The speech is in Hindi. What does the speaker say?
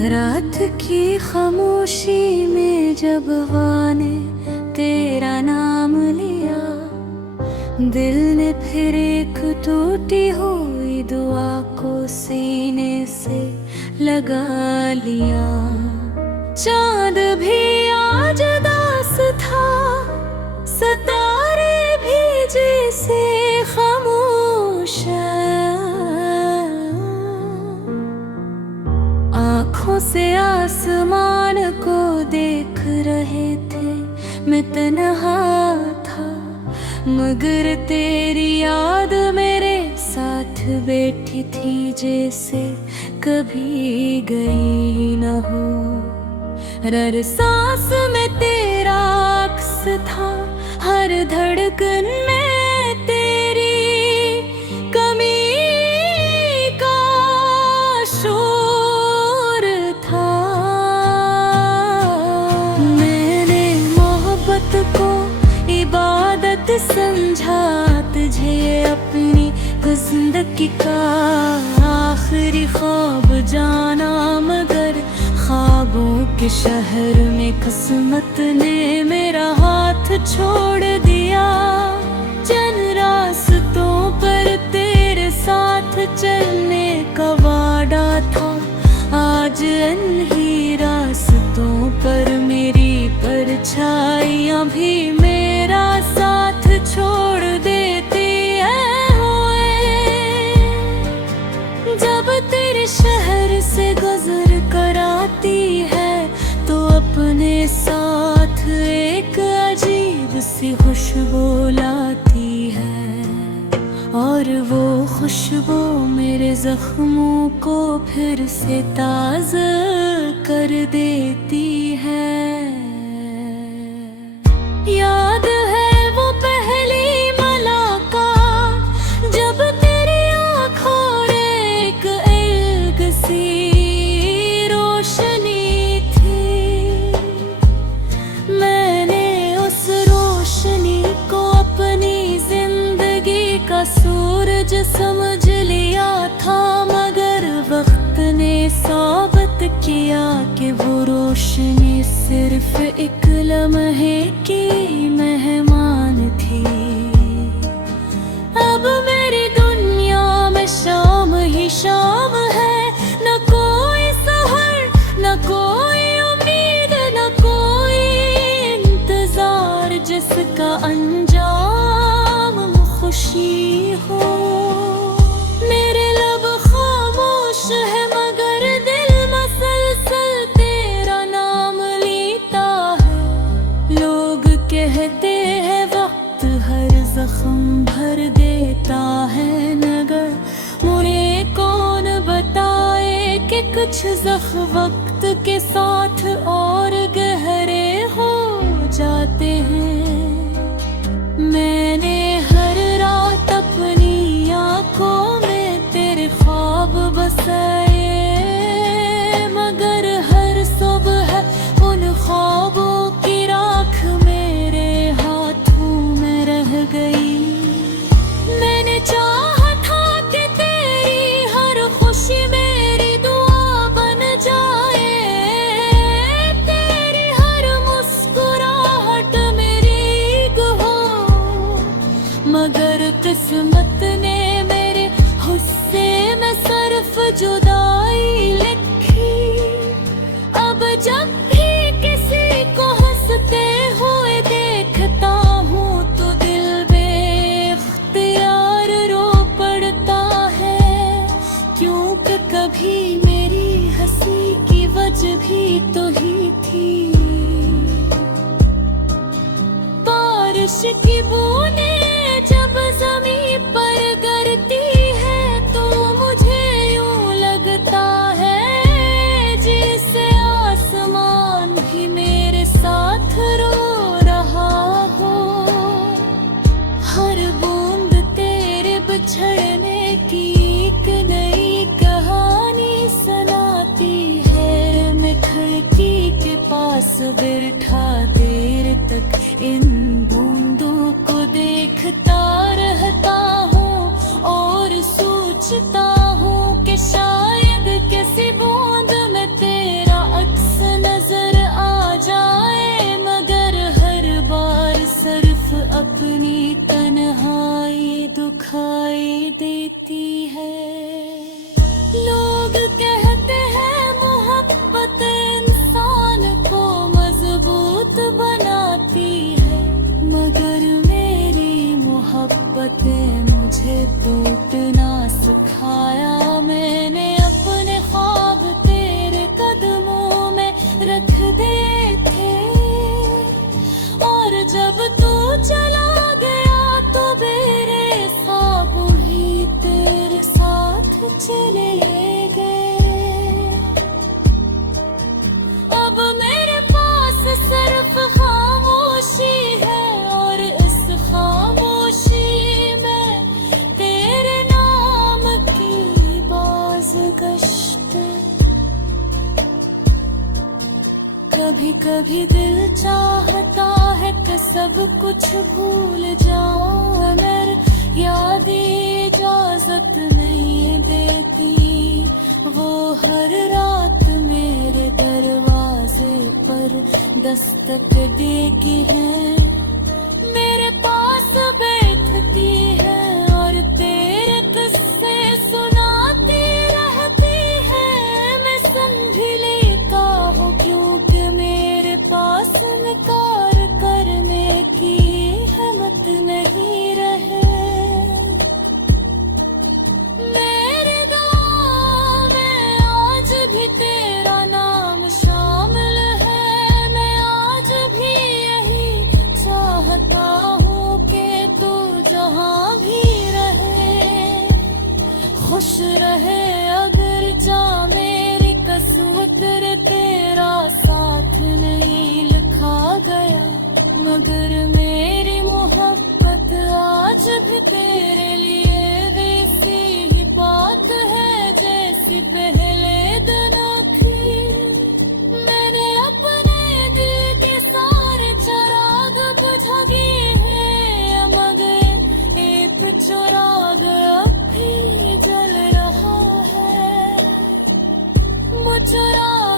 रात की खामोशी में जब हवा ने तेरा नाम लिया, दिल ने फिर एक टूटी हुई दुआ को सीने से लगा लिया। चांद भी आज दास था, सितारे भी जैसे खामोश, आँखों से आसमान को देख रहे थे। मैं तन्हा था मगर तेरी याद मेरे साथ बैठी थी, जैसे कभी गई न हो। हर सांस में तेरा अक्स था, हर धड़कन में तेरी कमी का शोर था। मैंने मोहब्बत को इबादत समझा, तुझे अपनी जिंदगी का आखिरी ख्वाब जाना, मगर ख्वाबों के शहर में किस्मत ने मेरा हाथ छोड़ दिया। जिन रास्तों पर तेरे साथ चलने का वादा था, आज इन्हीं रास्तों पर मेरी परछाइयाँ भी मेरा साथ छोड़ देती है। जब तेरे शहर से गुजर कर आती है तो अपने साथ एक अजीब सी खुशबू लाती है, और वो खुशबू मेरे जख्मों को फिर से ताज़ा कर देती है। याद है वो पहली मुलाकात, जब तेरी आँखों में एक इल्क सी रोशनी थी। मैंने उस रोशनी को अपनी जिंदगी का सूरज समझ लिया था, मगर वक्त ने साबित किया कि वो रोशनी सिर्फ एक लम्हे की मेहमान थी। अब मेरी दुनिया में शाम ही शाम है, न कोई सहर, न कोई उम्मीद, न कोई इंतजार, जिसका अंजाम खुशी हो। मेरे लब खामोश है मगर दिल मसलसल तेरा नाम लेता है। लोग कहते हैं वक्त हर जख्म भर देता है, नगर मुझे कौन बताए कि कुछ जख्म वक्त के साथ और गहरे हो जाते हैं। मैंने हर रात अपनी आँखों में तेरे ख्वाब बसाए, मगर हर सुबह उन ख्वाबों की राख मेरे हाथों में रह गई। मैंने चाहा था कि तेरी हर खुशी मेरी दुआ बन जाए, तेरी हर मुस्कुराहट मेरी ईद हो, मगर किस्मत ने मेरे गुस्से में सिर्फ जुदाई लिखी। अब जब भी किसी को हंसते हुए देखता हूँ तो दिल बेख्तियार रो पड़ता है, क्योंकि कभी मेरी हंसी की वजह भी तो ही थी। बारिश की बूंदें जब ज़मीन पर गिरती है तो मुझे यूं लगता है जैसे आसमान भी मेरे साथ रो रहा हो। हर बूंद तेरे बिछड़ने की एक नई कहानी सुनाती है। मैं खिड़की के पास बैठा देर तक इन बूंदों को देख कभी कभी दिल चाहता है कि सब कुछ भूल जाऊं, मगर यादें इजाजत नहीं देती। वो हर रात मेरे दरवाजे पर दस्तक देती है, मेरे पास बैठती है और तेरे किस्से सुनाती रहती है। मैं समझ लेता हूँ क्योंकि मेरे पास इनकार करने की हिम्मत नहीं रहे। मेरे दुआ में आज भी तेरा नाम शामिल है, मैं आज भी यही चाहता हूँ कि तू जहाँ भी रहे खुश रहे। अगर जा मेरी किस्मत रे तेरा साथ नहीं लिखा गया, मगर मेरी मोहब्बत आज भी तेरे लिए वैसी ही बात है जैसी पहले दिन थी। मैंने अपने दिल के सारे चिराग बुझा दिए हैं, मगर एक चिराग अब भी जल रहा है। वो चिराग